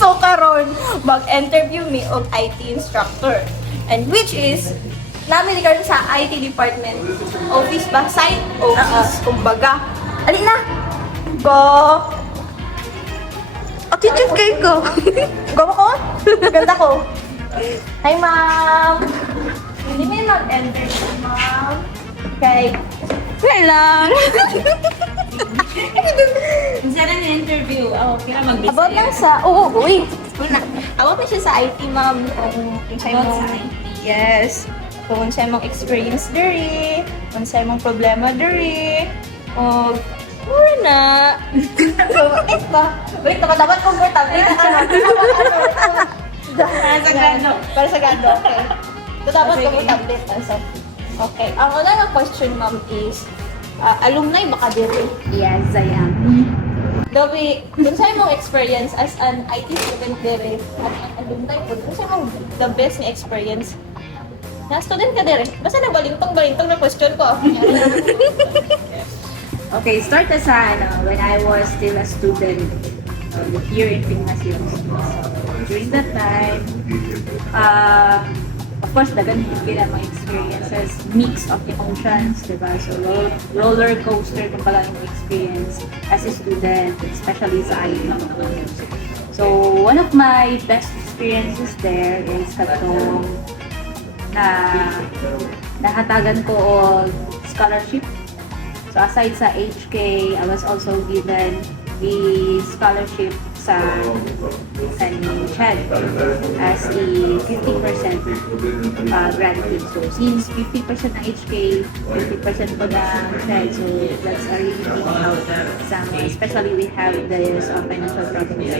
So karon mag-interview mi og IT instructor. And which is namin karon sa IT department. Office ba? Site office, kumbaga. Ali na! Go! Attitude kayo ko. Go ko? Ganda ko. Hi, ma'am! Hindi may mag-interview, ma'am. Okay. Wala lang. Isa na interview. Kailan mag-busy. About lang sa... Oo, uy! Una. About na siya sa IT, ma'am. Kung sa'yo About mong... sa IT. Yes. Kung sa'yo mong experience diri. Kung sa'yo mong problema diri. O... Mura na. Wait ba? Wait, dapat comfortable na ano. Para sa grado. Para sa grado, okay. So, dapat Sige. comfortable. So, okay. Ang una nga question, ma'am, is alumni baka diri. Yes, I am. Dabi, dun sa imong experience as an IT student dire at an alumni po, dun sa imong the best na experience na student ka dire. Basta nabalintong na question ko. Okay, start as when I was still a student here in Pinas University. So, during that time, of course, dagan kita mga experiences, mix of emotions, diba? So, roller coaster kung pala yung experience as a student, especially sa IT. So, one of my best experiences there is katong na nahatagan ko og scholarship. So aside sa HK, I was also given the scholarship sa CHED as the 50% granted. So since 50% ng HK, 50% po ng CHED, so that's a really big help. Especially we have this financial problems.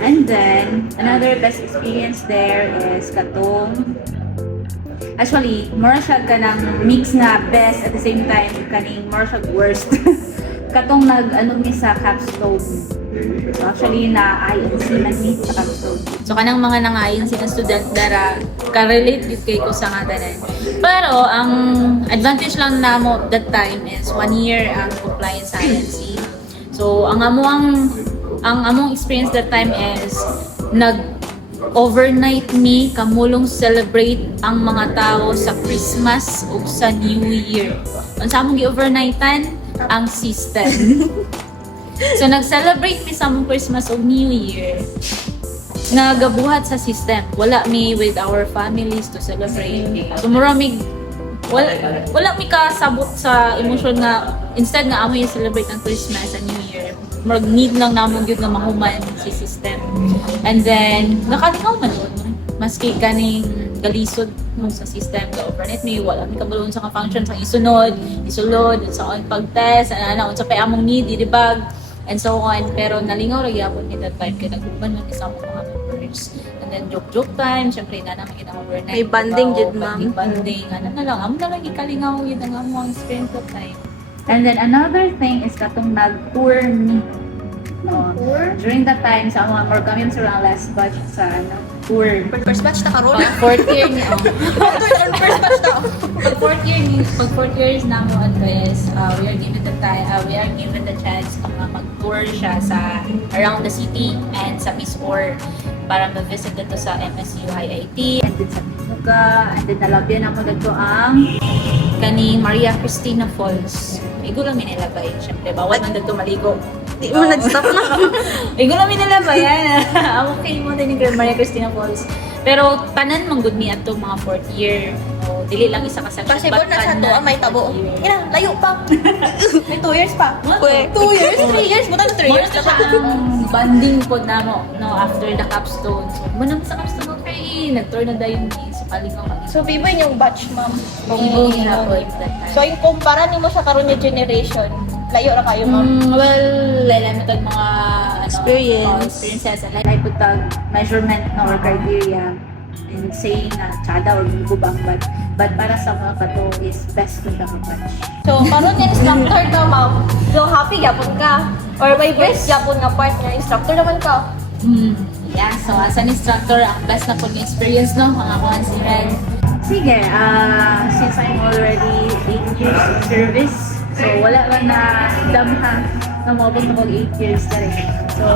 And then, another best experience there is katong actually, mura siya ka ng mix nga best at the same time kaning mura siya worst. Katong nag-ano mi sa capstone. So actually, na-INC man mi sa capstone. So kanang mga nang-INC na student dara, ka-relate yun kay ko sa nga tanan. Pero ang advantage lang na mo that time is 1 year ang compliance sa INC. So ang among experience that time is overnight me kamulong celebrate ang mga tao sa Christmas o sa New Year. Ang sa among gi-overnightan ang system. So nag-celebrate mi sa among Christmas o New Year. Nagabuhat sa system. Wala mi with our families to celebrate. So mura mi wala mi kasabot sa emosyon na instead nga amo i-celebrate ang Christmas and New Year. Mag-need lang namon gyud nga mahuman si system. And then nakalingaw man yun. Maski kaning galisod mo sa system ka overnight may wala mi kabulon sa function sa isulod sa on pag-test ana unsa pa among need i-debug and so on. Pero nalingaw ra gyapon ni that time kay naghuman man isa mo mga members. And then joke time, syempre na naman kita overnight. May banding jud, ma'am. Banding. Ano na lang, amo na lang ikalingaw yun ang among experience that time. And then another thing is katong nag-tour me. During that time, sa mga more kami sa last batch sa tour. First batch na karon. Fourth year niyo. First batch na. Pag fourth years na mo address, we are given the chance na mag-tour siya sa around the city and sa Miss Or para ma-visit dito sa MSU IIT and then sa Muga and then nalabyan na mo dito ang kaning Maria Cristina Falls. Igo lang minilabay. Siyempre, bawal man dito maligo. Di mo nag-stop na. Igo lang minilabay. Okay mo din yung Maria Cristina Falls. Pero tanan man good mi ato mga fourth year. O, dili lang isa ka section. Possible na sa to ang may tabo. Ina, layo pa. May 2 years pa. Pwede. 2 years, 3 years, buta na 3 years na siya. Ang banding po na mo no, after the capstone. So, munang sa capstone okay, nag-tour na dayon ni sa Kalingaw. So, Biboy yung batch, ma'am. Ibo ginapon that time. So, yung kumpara nimo sa karon nga generation, layo na kayo, ma'am. Well, lalamitag mga Experience. experiences. I put the measurement no, or criteria and saying na tsada or gubang but para sa mga kato is best to the batch. So, karon nga instructor ka, ma'am. So, happy yapon ka. Or may best yapon nga part nga instructor naman ka. Yeah, so as an instructor, ang best na po ng experience no, mga students. Sige, since I'm already 8 years in service, so wala man na damha na maubos na ko 8 years na rin. So,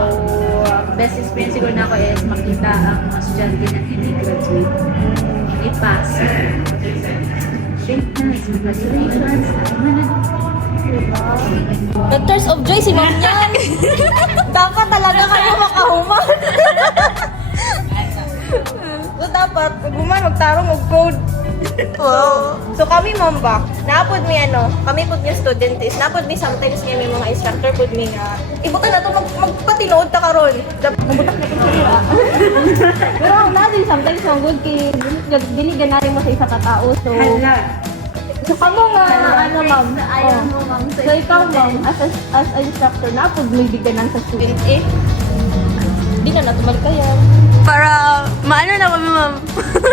best experience siguro na ako is makita ang mga estudyante ng immigraduate. I-pass. Shake hands, congratulations. The tears of joy si Ma'am yan. Dapat talaga kayo makahuman. So dapat, guman, magtarong og code. Wow. So kami ma'am ba, naapod mi kami pud nga student is, naapod mi sometimes nga may mga instructor pud mi nga, ibutan na to magpatinood ta karon. Mabutak na ko siya. Pero ang natin sometimes ang good kay dili ganari mo sa isa ka tao. So kamo nga ma'am, ayaw mo ma'am. So ikaw ma'am as a instructor naapod mo biganan sa student di na natumal kaya. Para maano na kami, ma'am.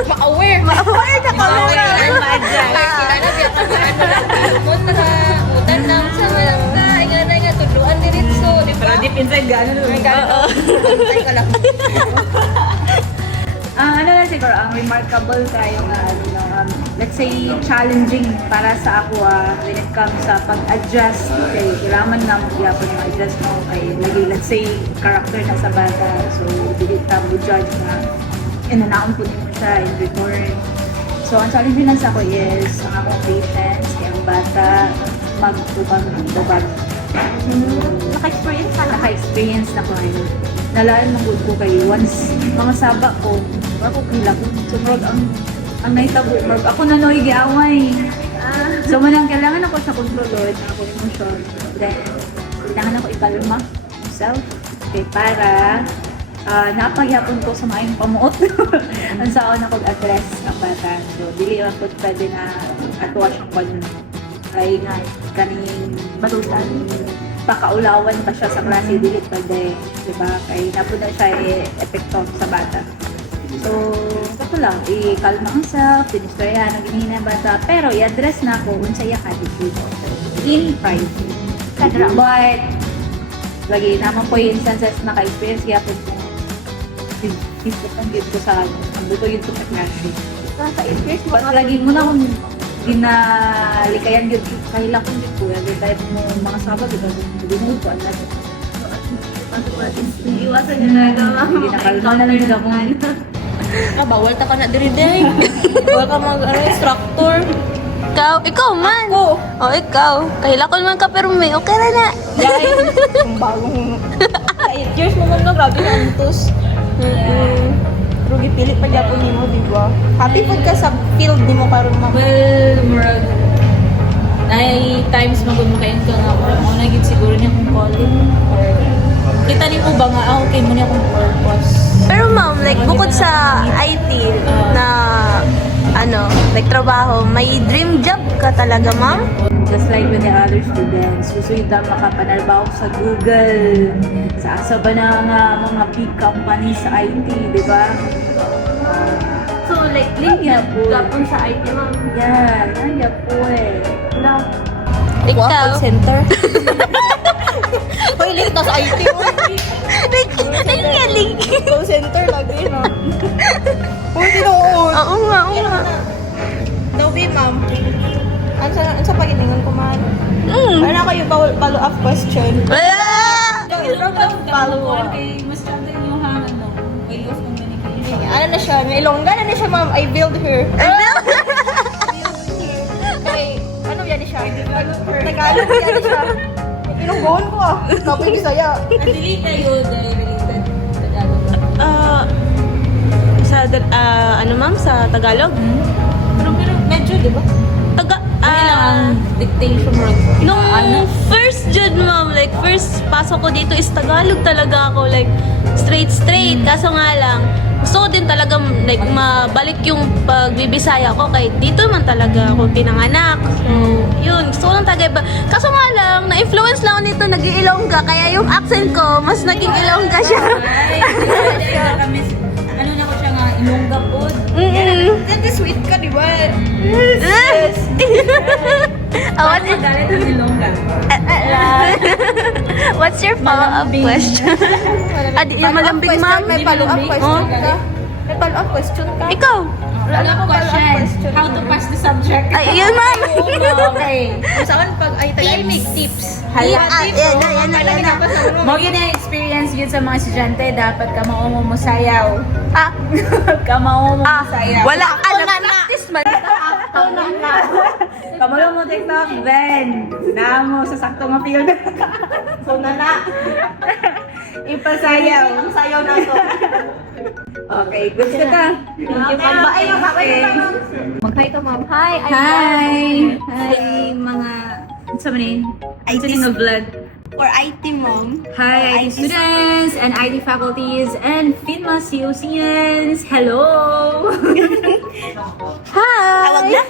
Ma-aware na kami. Kilala biya ka sa ano lang, utan lang sa malangga, nga tudluan diretso, di ba? Pero deep inside, gano'n naman. Bantay ka lang. Ano lang siguro, ang remarkable tayo nga, let's say, challenging para sa ako when it comes sa pag-adjust. Kay kailangan na magyapon ma-adjust mo kay lagi, let's say, character na sa bata. So, dili ka mo judge na inanaon po mo siya in return. So, ang challenging lang sa ako is, ang akong patience, kay ang bata, magtubang ng tubag. Naka-experience ka na. Naka-experience na ko ngayon. Nalaan ng good ko kayo. Once, mga saba ko, ako kila ko. So, murag ang naitabo, murag ako na noy giaway. So, manang kailangan ako sa controlor na ako emotion. Then, kailangan ako ikalma myself. Okay, para napagyapon ko sa maayong pamuot. Ang saan ako address ang bata. So, dili ako pwede na atuwa siyang panon. Kaya nga, kaning batutan. Pakaulawan pa siya sa klase, dili pwede, diba? Kaya napo na siya epekto sa bata. So, ito lang, i-calm ang self, tinistorya, naghinihina ang bata, pero i-address na ako unsa iya attitude in private. But, lagi naman po yung instances na ka-experience kaya po po, ko sa ang buto yun to sa klase. Sa experience mo, But lagi mo na akong ginalikayan yun, kahila ko yun po, every time mo mga sabag, dinugod ko, ang natin. Iwasan niyo na nagawa. Ginakalma na lang nila kung bawal ta ka na diri day. Bawal ka instructor. Ikaw man. Ako. Oh, ikaw. Kahilakon man ka pero may okay na na. Guys, ang bagong 8 years mo mong grabe na antos. Pero gipilit pa gyapon nimo, di ba? Happy food ka sa field nimo karon ma'am. well, murag nay times magud mo kayo ka nga murag mo na gid siguro niya kung calling or kita ni mo ba nga okay mo niya kung purpose. Pero ma'am, like bukod sa IT na like trabaho, may dream job ka talaga, ma'am? Just like with the other students, gusto yung makapanarbaho sa Google, sa asa ba na nga mga big companies sa IT, di ba? So like Linya po. gapon sa IT ma'am. Yan, linya po eh. Wala. Ikaw. Call center. Hoy, link na sa IT mo. Galing. Call center lagi no. Hoy, tinuod. Oo nga, oo nga. Nobi ma'am. Ansa paginingon ko man. Mm. Ano kayo follow up question? Ah! Follow up. Mas chante yung way of communication. Ano na siya? Nailongga na siya ma'am. I build her. Kay, ano yan siya? Tagalog yan siya. Ilonggoon ko ah. Kapag Bisaya. Dili kayo related sa Tagalog. Ano ma'am, sa Tagalog? Pero medyo, di ba? Ang dictation mo. Nung first jud ma'am, like first pasok ko dito is Tagalog talaga ako, like straight. Kaso nga lang, gusto ko din talaga like mabalik yung pagbibisaya ko kay dito man talaga ako pinanganak. So, yun, gusto ko lang talaga iba. Kaso nga lang, na-influence lang ako nito, nag-iilongga, kaya yung accent ko, mas naging ilongga siya. Ano na ko siya nga, ilongga po. Then sweet ka, di ba? Yes! What's your, Galit ang ilongga. what's your follow-up question? Yung malambing ma'am? May follow-up question ka. May follow-up question ka. Ikaw? Ano question? How to pass the subject? Ay, yun ma'am! Okay. Kung saan pag ay tayo make tips. Hala. Yan na. Mo yun ang experience yun sa mga estudyante, dapat ka maumo mo sayaw. Ka maumo mo sayaw. Wala ka Ako na na. practice man. Kamalo mo TikTok, then na mo sa sakto nga field. So na. Ipasayaw. Ang sayaw na to. Okay, good ka ta. Thank you, ma'am. Bye, ma'am. Mag-hi ka, ma'am. Hi! Hi, mga... Sa manin? IT Sa vlog. For IT, ma'am. Hi, IT students and IT faculties and FINMA COCians. Hello! Tawag na.